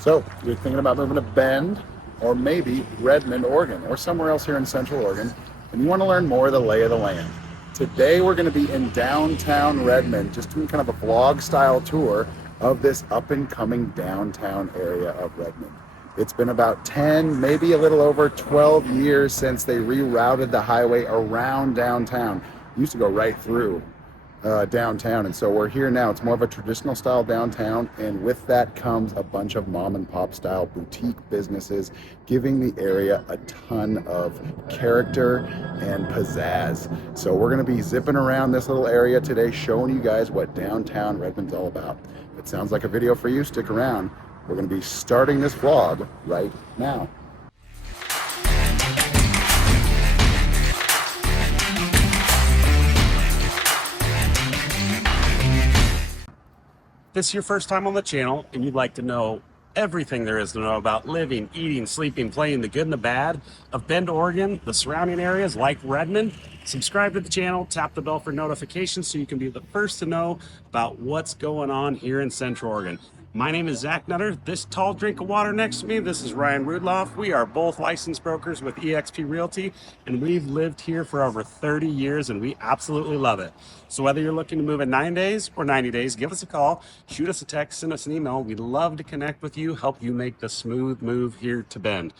So you're thinking about moving to Bend or maybe Redmond, Oregon, or somewhere else here in Central Oregon, and you want to learn more of the lay of the land. Today we're going to be in downtown Redmond, just doing kind of a vlog style tour of this up and coming downtown area of Redmond. It's been about 10, maybe a little over 12 years since they rerouted the highway around downtown. It used to go right through downtown, and so we're here now. It's more of a traditional style downtown, and with that comes a bunch of mom and pop style boutique businesses, giving the area a ton of character and pizzazz. So we're going to be zipping around this little area today, showing you guys what downtown Redmond's all about. If it sounds like a video for you, stick around. We're going to be starting this vlog right now. If this is your first time on the channel and you'd like to know everything there is to know about living, eating, sleeping, playing, the good and the bad of Bend, Oregon, the surrounding areas like Redmond, subscribe to the channel, tap the bell for notifications so you can be the first to know about what's going on here in Central Oregon. My name is Zach Nutter. This tall drink of water next to me, this is Ryan Rudloff. We are both licensed brokers with eXp Realty, and we've lived here for over 30 years, and we absolutely love it. So whether you're looking to move in 9 days or 90 days, give us a call, shoot us a text, send us an email. We'd love to connect with you, help you make the smooth move here to Bend.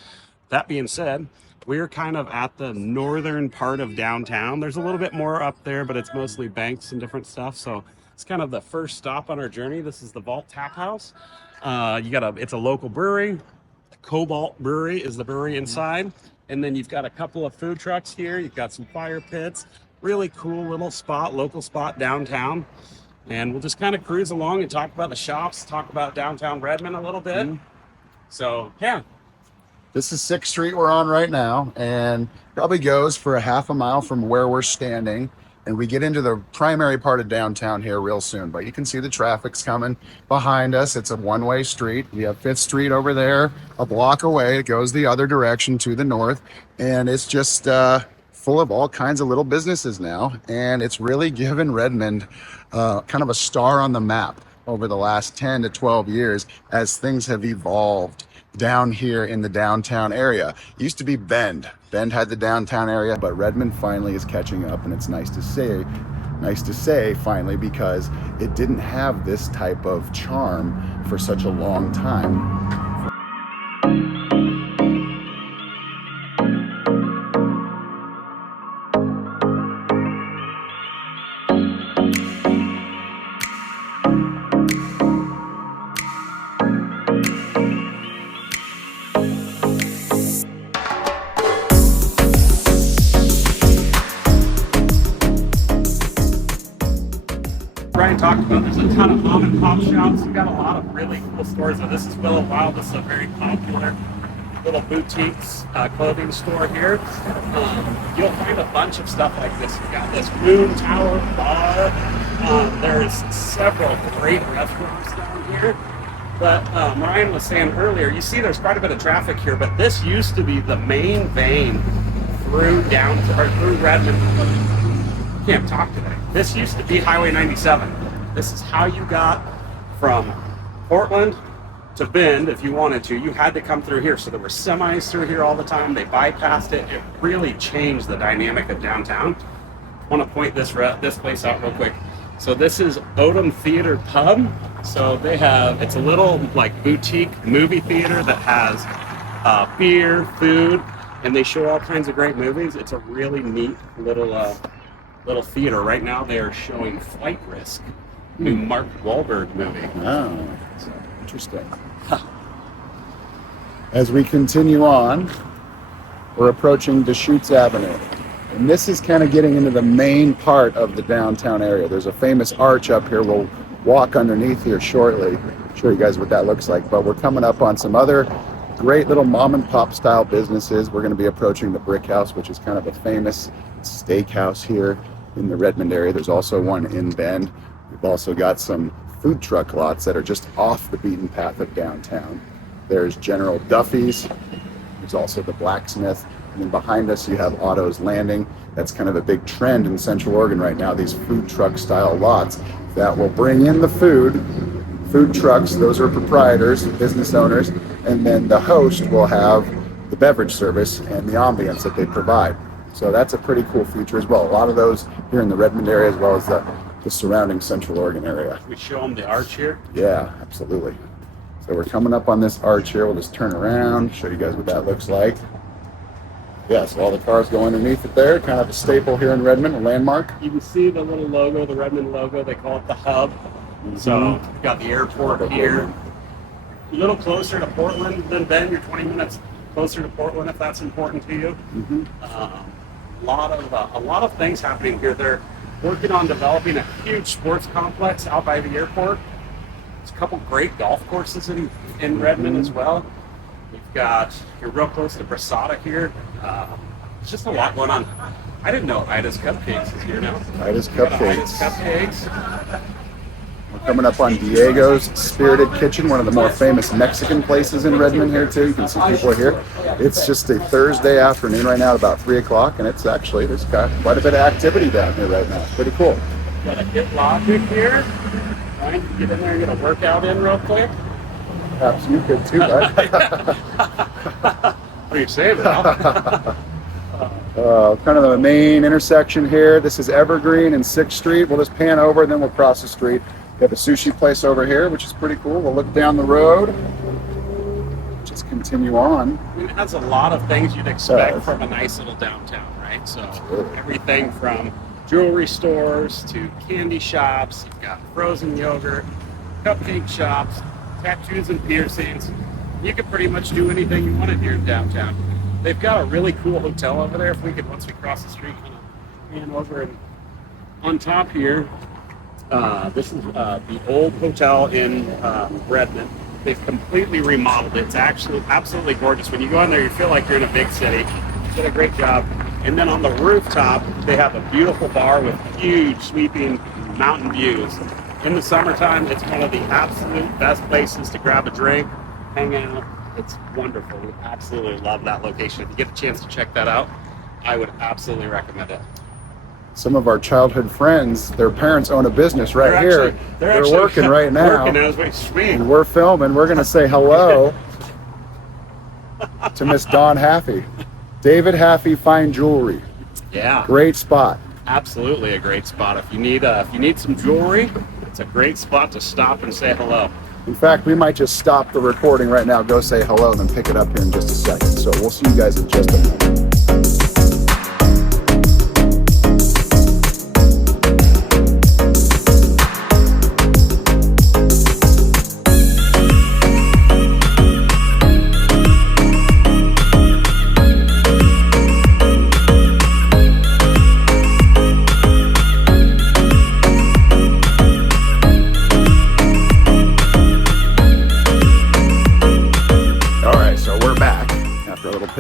That being said, we're kind of at the northern part of downtown. There's a little bit more up there, but it's mostly banks and different stuff. So it's kind of the first stop on our journey. This is the Vault Tap House. It's a local brewery. Cobalt Brewery is the brewery inside. And then you've got a couple of food trucks here. You've got some fire pits. Really cool little spot, local spot downtown. And we'll just kind of cruise along and talk about the shops, talk about downtown Redmond a little bit. So, yeah. This is 6th Street we're on right now, and probably goes for a half a mile from where we're standing. And we get into the primary part of downtown here real soon, but you can see the traffic's coming behind us. It's a one-way street. We have 5th Street over there, a block away. It goes the other direction to the north, and it's just full of all kinds of little businesses now. And it's really given Redmond kind of a star on the map over the last 10 to 12 years as things have evolved down here in the downtown area. It used to be Bend. Bend had the downtown area, but Redmond finally is catching up, and it's nice to say finally, because it didn't have this type of charm for such a long time. Ryan talked about, there's a ton of mom and pop shops. We've got a lot of really cool stores. So this is 𝐿𝐴. This is a very popular little boutiques clothing store here. You'll find a bunch of stuff like this. You've got this Moon Tower bar. There's several great restaurants down here. But Ryan was saying earlier, you see there's quite a bit of traffic here, but this used to be the main vein through Redmond. Can't talk today. This used to be Highway 97. This is how you got from Portland to Bend. If you wanted to, you had to come through here. So there were semis through here all the time. They bypassed it. It really changed the dynamic of downtown. I want to point this place out real quick. So this is Odom Theater Pub. So it's a little like boutique movie theater that has beer, food, and they show all kinds of great movies. It's a really neat little theater. Right now they are showing Flight Risk, new Mark Wahlberg movie. Oh, so interesting. As we continue on, we're approaching Deschutes Avenue. And this is kind of getting into the main part of the downtown area. There's a famous arch up here. We'll walk underneath here shortly. Show you guys what that looks like. But we're coming up on some other great little mom and pop style businesses. We're going to be approaching the Brick House, which is kind of a famous steakhouse here in the Redmond area. There's also one in Bend. We've also got some food truck lots that are just off the beaten path of downtown. There's General Duffy's. There's also the Blacksmith. And then behind us you have Otto's Landing. That's kind of a big trend in Central Oregon right now, these food truck style lots that will bring in the food food trucks, those are proprietors, business owners, and then the host will have the beverage service and the ambience that they provide. So that's a pretty cool feature as well. A lot of those here in the Redmond area as well as the surrounding Central Oregon area. We show them the arch here. Yeah, absolutely. So we're coming up on this arch here. We'll just turn around, show you guys what that looks like. Yeah, so all the cars go underneath it there, kind of a staple here in Redmond, a landmark. You can see the little logo, the Redmond logo, they call it the hub. So you've got the airport here. A little closer to Portland than Ben, you're 20 minutes closer to Portland if that's important to you. A lot of things happening here. They're working on developing a huge sports complex out by the airport. There's a couple great golf courses in Redmond as well. You're real close to Brasada here. There's just a lot going on. I didn't know 𝐈H's Cupcakes is here now. 𝐈H's Cupcakes. 𝐈H's Cupcakes. We're coming up on Diego's Spirited Kitchen, one of the more famous Mexican places in Redmond here too. You can see people here. It's just a Thursday afternoon right now at about 3 o'clock, and it's actually, there's got quite a bit of activity down here right now. It's pretty cool. Got a Hit Logic here. Trying to get in there and get a workout in real quick. Perhaps you could too, right? What are you saying now? Kind of the main intersection here. This is Evergreen and 6th Street. We'll just pan over and then we'll cross the street. We have a sushi place over here, which is pretty cool. We'll look down the road. Just continue on. I mean, it has a lot of things you'd expect from a nice little downtown, right? So everything from jewelry stores to candy shops. You've got frozen yogurt, cupcake shops, tattoos and piercings. You can pretty much do anything you wanted here in downtown. They've got a really cool hotel over there. If we could, once we cross the street, kind of pan over and on top here. This is the old hotel in Redmond. They've completely remodeled it. It's actually absolutely gorgeous. When you go in there, you feel like you're in a big city. Did a great job. And then on the rooftop, they have a beautiful bar with huge sweeping mountain views. In the summertime, it's one of the absolute best places to grab a drink, hang out. It's wonderful. We absolutely love that location. If you get a chance to check that out, I would absolutely recommend it. Some of our childhood friends, their parents own a business right here. They're working right now. Working as we speak. And we're filming. We're going to say hello to Miss Dawn 𝐻𝐿𝐻e. David 𝐻𝐻𝐿𝐻e Fine Jewelry. Yeah. Great spot. Absolutely a great spot. If you need some jewelry, it's a great spot to stop and say hello. In fact, we might just stop the recording right now, go say hello, and then pick it up here in just a second. So we'll see you guys in just a moment.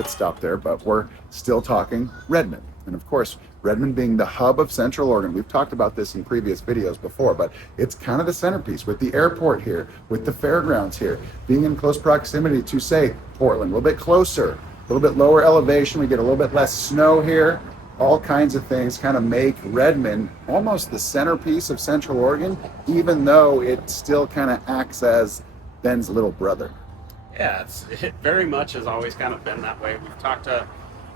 Stop there, but we're still talking Redmond. And of course, Redmond being the hub of Central Oregon. We've talked about this in previous videos before, but it's kind of the centerpiece with the airport here, with the fairgrounds here, being in close proximity to, say, Portland, a little bit closer, a little bit lower elevation. We get a little bit less snow here. All kinds of things kind of make Redmond almost the centerpiece of Central Oregon, even though it still kind of acts as Ben's little brother. Yeah, it very much has always kind of been that way. I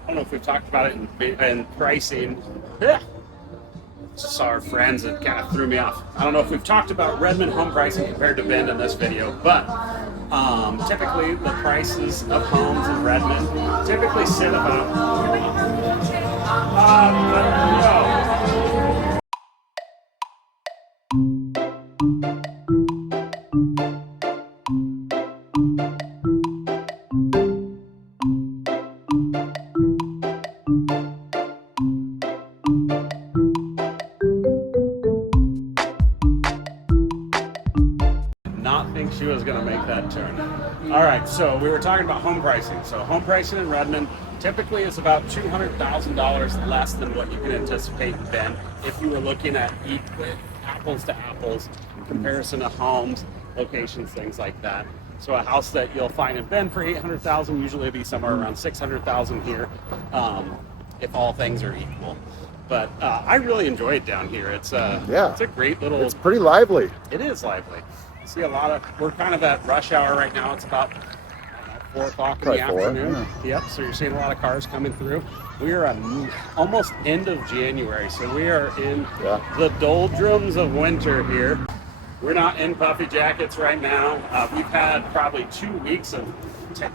don't know if we've talked about it in pricing. Just saw our friends that kind of threw me off. I don't know if we've talked about Redmond home pricing compared to Bend in this video, but typically the prices of homes in Redmond typically sit about she was going to make that turn. All right, so we were talking about home pricing. So home pricing in Redmond typically is about $200,000 less than what you can anticipate in Bend if you were looking at apples to apples in comparison to homes, locations, things like that. So a house that you'll find in Bend for $800,000 usually will be somewhere around $600,000 here, if all things are equal. But I really enjoy it down here. It's a great little. It's pretty lively. It is lively. See a lot of, we're kind of at rush hour right now. It's about, I don't know, 4 o'clock in the Probably 4, afternoon. yeah. Yep, so you're seeing a lot of cars coming through. We are almost end of January, so we are in the doldrums of winter here. We're not in puffy jackets right now. We've had probably 2 weeks of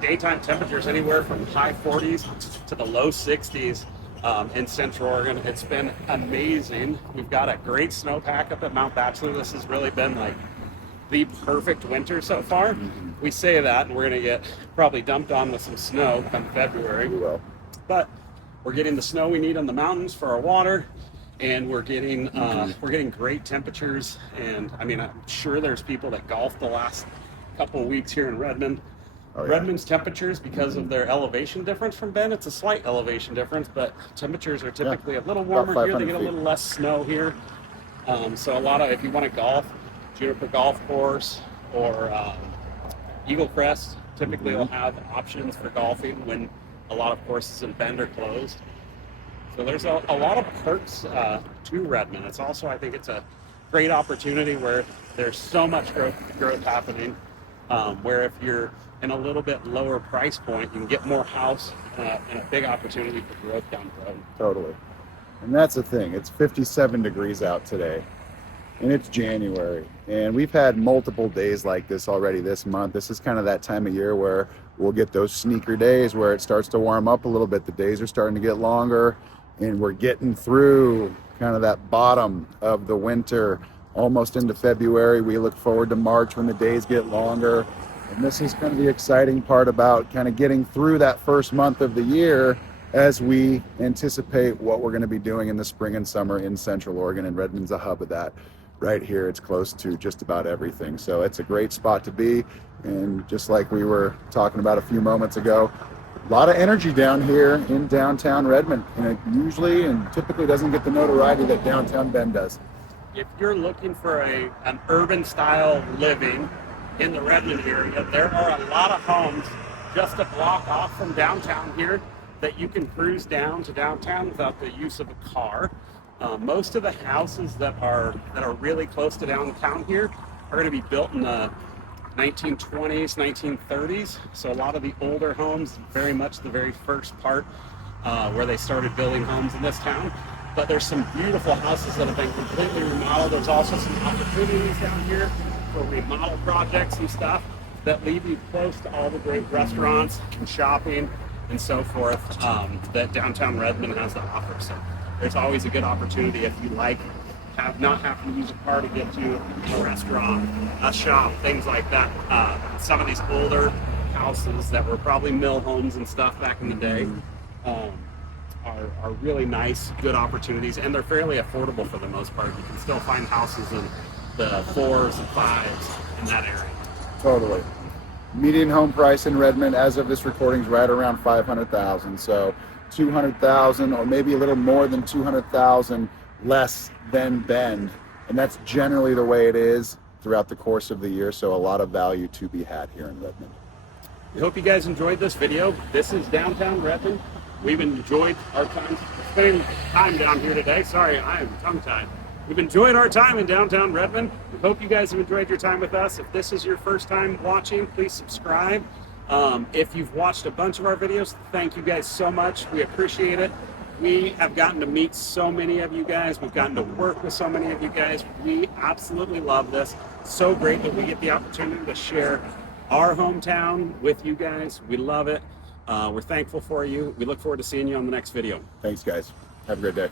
daytime temperatures anywhere from high 40s to the low 60s in Central Oregon. It's been amazing. We've got a great snowpack up at Mount Bachelor. This has really been like the perfect winter so far. We say that, and we're going to get probably dumped on with some snow come February. We will. But we're getting the snow we need on the mountains for our water, and we're getting great temperatures. And I mean, I'm sure there's people that golfed the last couple of weeks here in Redmond. Oh, yeah. Redmond's temperatures, because of their elevation difference from Bend, it's a slight elevation difference, but temperatures are typically a little warmer here. They get a little less snow here. So a lot of, if you want to golf, Juniper Golf Course or Eagle Crest typically will have options for golfing when a lot of courses in Bend are closed. So there's a lot of perks to Redmond. It's also, I think it's a great opportunity where there's so much growth happening, where if you're in a little bit lower price point, you can get more house and a big opportunity for growth down the road. Totally. And that's the thing. It's 57 degrees out today, and it's January. And we've had multiple days like this already this month. This is kind of that time of year where we'll get those sneaker days where it starts to warm up a little bit. The days are starting to get longer, and we're getting through kind of that bottom of the winter, almost into February. We look forward to March when the days get longer. And this is kind of the exciting part about kind of getting through that first month of the year as we anticipate what we're going to be doing in the spring and summer in Central Oregon, and Redmond's a hub of that. Right here, it's close to just about everything. So it's a great spot to be. And just like we were talking about a few moments ago, a lot of energy down here in downtown Redmond. And it usually and typically doesn't get the notoriety that downtown Bend does. If you're looking for an urban style living in the Redmond area, there are a lot of homes just a block off from downtown here that you can cruise down to downtown without the use of a car. Most of the houses that are really close to downtown here are going to be built in the 1920s, 1930s. So a lot of the older homes, very much the very first part where they started building homes in this town. But there's some beautiful houses that have been completely remodeled. There's also some opportunities down here for remodel projects and stuff that leave you close to all the great restaurants and shopping and so forth that downtown Redmond has to offer. So there's always a good opportunity if you like not having to use a car to get to a restaurant, a shop, things like that. Some of these older houses that were probably mill homes and stuff back in the day are really nice, good opportunities, and they're fairly affordable for the most part. You can still find houses in the 4s and 5s in that area. Totally. Median home price in Redmond as of this recording is right around $500,000. So 200,000 or maybe a little more than 200,000 less than Bend. And that's generally the way it is throughout the course of the year. So a lot of value to be had here in Redmond. I hope you guys enjoyed this video. This is downtown Redmond. We've enjoyed our time spending time down here today. Sorry, I am tongue-tied. We've enjoyed our time in downtown Redmond. We hope you guys have enjoyed your time with us. If this is your first time watching, please subscribe. If you've watched a bunch of our videos, thank you guys so much. We appreciate it. We have gotten to meet so many of you guys. We've gotten to work with so many of you guys. We absolutely love this. So great that we get the opportunity to share our hometown with you guys. We love it. We're thankful for you. We look forward to seeing you on the next video. Thanks, guys. Have a great day.